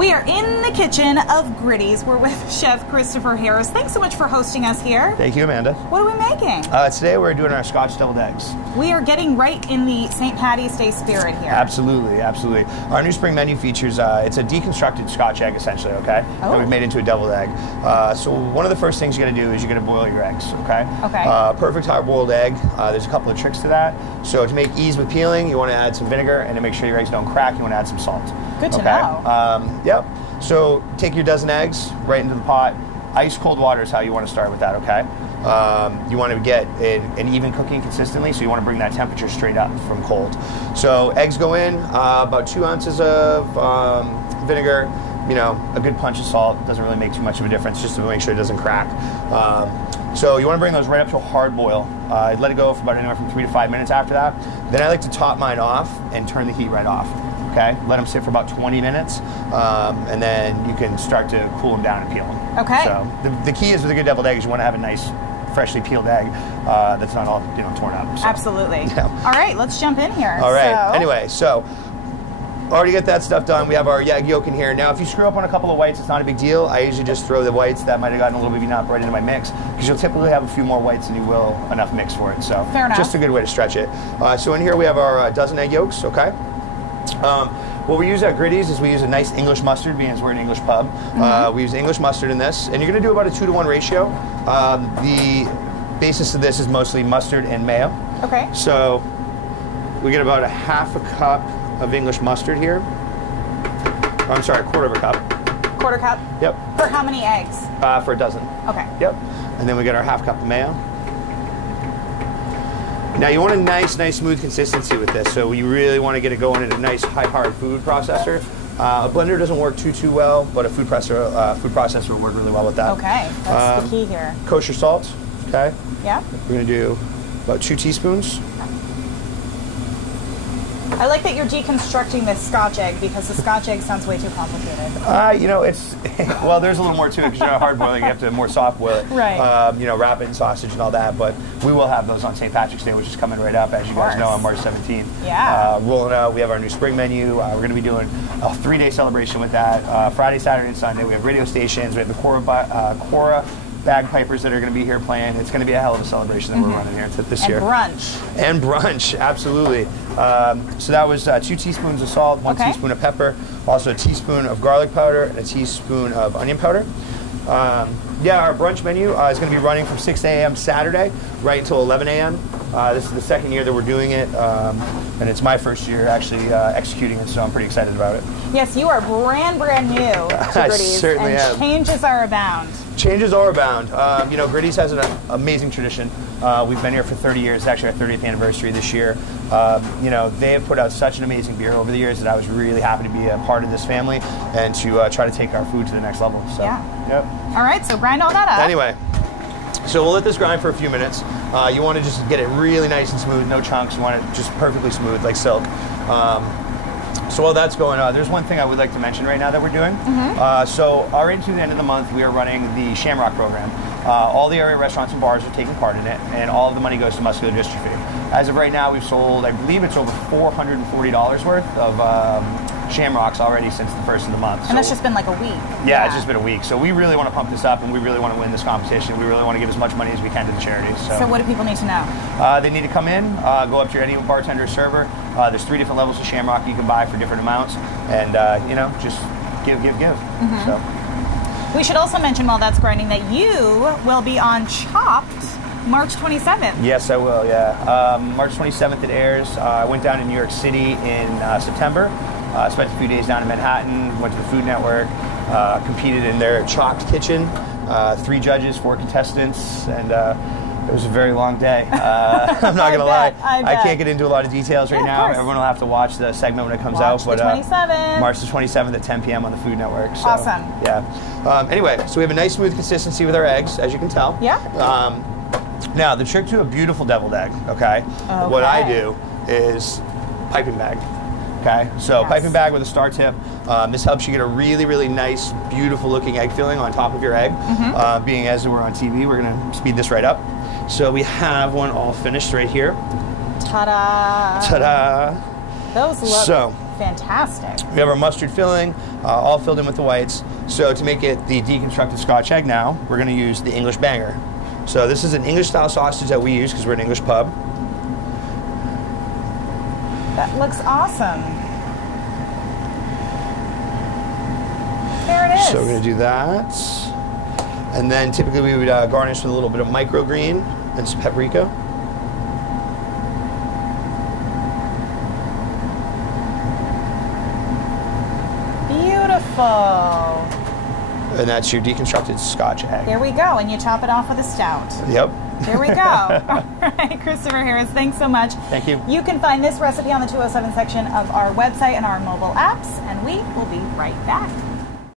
We are in the kitchen of Gritty's. We're with Chef Christopher Harris. Thanks so much for hosting us here. Thank you, Amanda. What are we making? Today we're doing our Scotch deviled eggs. We are getting right in the St. Patty's Day spirit here. Absolutely, absolutely. Our new spring menu features, it's a deconstructed Scotch egg, essentially, okay? Oh. That we've made into a deviled egg. So one of the first things you gotta do is you're gonna boil your eggs, okay? Okay. Perfect hard-boiled egg. There's a couple of tricks to that. So to make ease with peeling, you wanna add some vinegar, and to make sure your eggs don't crack, you wanna add some salt. Good to know. Yep. So take your dozen eggs right into the pot. Ice cold water is how you want to start with that, okay? You want to get an even cooking consistently, so you want to bring that temperature straight up from cold. So eggs go in, about 2 ounces of vinegar, you know, a good punch of salt. Doesn't really make too much of a difference, just to make sure it doesn't crack. So you want to bring those right up to a hard boil. Let it go for about anywhere from 3 to 5 minutes after that. Then I like to top mine off and turn the heat right off. Okay, let them sit for about 20 minutes, and then you can start to cool them down and peel them. Okay. So the key is with a good deviled egg is you want to have a nice, freshly peeled egg that's not all torn up. So. Absolutely. Yeah. All right, let's jump in here. All right. Anyway, so already get that stuff done. We have our egg yolk in here. Now, if you screw up on a couple of whites, it's not a big deal. I usually just throw the whites that might have gotten a little bit beaten up right into my mix, because you'll typically have a few more whites than you will enough mix for it. So fair enough. Just a good way to stretch it. So in here we have our dozen egg yolks. Okay. What we use at Gritty's is we use a nice English mustard, being as we're an English pub. We use English mustard in this, and you're going to do about a 2-to-1 ratio. The basis of this is mostly mustard and mayo. Okay. So we get about a half a cup of English mustard here. I'm sorry, a quarter of a cup. Quarter cup? Yep. For how many eggs? For a dozen. Okay. Yep. And then we get our half cup of mayo. Now you want a nice smooth consistency with this, so you really want to get it going in a nice high-powered food processor. A blender doesn't work too well, but a food processor will work really well with that. Okay, that's the key here. Kosher salt, okay? Yeah. We're going to do about 2 teaspoons. I like that you're deconstructing this Scotch egg, because the Scotch egg sounds way too complicated. It's, well, there's a little more to it, because you're not hard boiling, you have to more soft boil it. Right. Wrap it in sausage and all that, but we will have those on St. Patrick's Day, which is coming right up, as you guys know, on March 17th. Yeah. Rolling out, we have our new spring menu. We're going to be doing a 3-day celebration with that. Friday, Saturday, and Sunday. We have radio stations. We have the Cora bagpipers that are going to be here playing. It's going to be a hell of a celebration that we're running here this year. And brunch, absolutely. So that was 2 teaspoons of salt, 1 teaspoon of pepper, also a teaspoon of garlic powder, and a teaspoon of onion powder. Our brunch menu is going to be running from 6 a.m. Saturday right until 11 a.m. This is the second year that we're doing it, and it's my first year actually executing it, so I'm pretty excited about it. Yes, you are brand new to Gritty's, certainly and am. Changes are abound. Changes are abound. Gritty's has an amazing tradition. We've been here for 30 years. It's actually our 30th anniversary this year. They have put out such an amazing beer over the years that I was really happy to be a part of this family and to try to take our food to the next level. So, yeah. Yep. All right, so grind all that up. Anyway, so we'll let this grind for a few minutes. You want to just get it really nice and smooth, no chunks. You want it just perfectly smooth, like silk. So while that's going on, there's one thing I would like to mention right now that we're doing. So already to the end of the month, we are running the Shamrock program. All the area restaurants and bars are taking part in it, and all of the money goes to muscular dystrophy. As of right now, we've sold, I believe it's over $440 worth of Shamrocks already since the first of the month. And that's just been like a week. Yeah, it's just been a week. So we really want to pump this up, and we really want to win this competition. We really want to give as much money as we can to the charities. So what do people need to know? They need to come in, go up to any bartender or server. There's 3 different levels of Shamrock you can buy for different amounts, and just give. So. We should also mention while that's grinding that you will be on Chopped March 27th. Yes, I will, yeah. March 27th it airs. I went down to New York City in September. Spent a few days down in Manhattan, went to the Food Network, competed in their Chopped kitchen. 3 judges, 4 contestants, and it was a very long day. I'm not going to lie. I can't get into a lot of details right now. Everyone will have to watch the segment when it comes out. But March the 27th at 10 p.m. on the Food Network. So, awesome. Yeah. Anyway, so we have a nice smooth consistency with our eggs, as you can tell. Yeah. Now, the trick to a beautiful deviled egg, okay? What I do is piping bag. Okay, so piping bag with a star tip. This helps you get a really nice, beautiful looking egg filling on top of your egg. Being as we're on TV, we're gonna speed this right up. So we have one all finished right here. Ta-da! Ta-da! Those look fantastic. We have our mustard filling, all filled in with the whites. So to make it the deconstructed Scotch egg now, we're going to use the English banger. So this is an English style sausage that we use because we're an English pub. That looks awesome. There it is. So we're going to do that. And then typically we would garnish with a little bit of microgreen and some paprika. Beautiful. And that's your deconstructed Scotch egg. There we go. And you top it off with a stout. Yep. There we go. All right, Christopher Harris, thanks so much. Thank you. You can find this recipe on the 207 section of our website and our mobile apps, and we will be right back.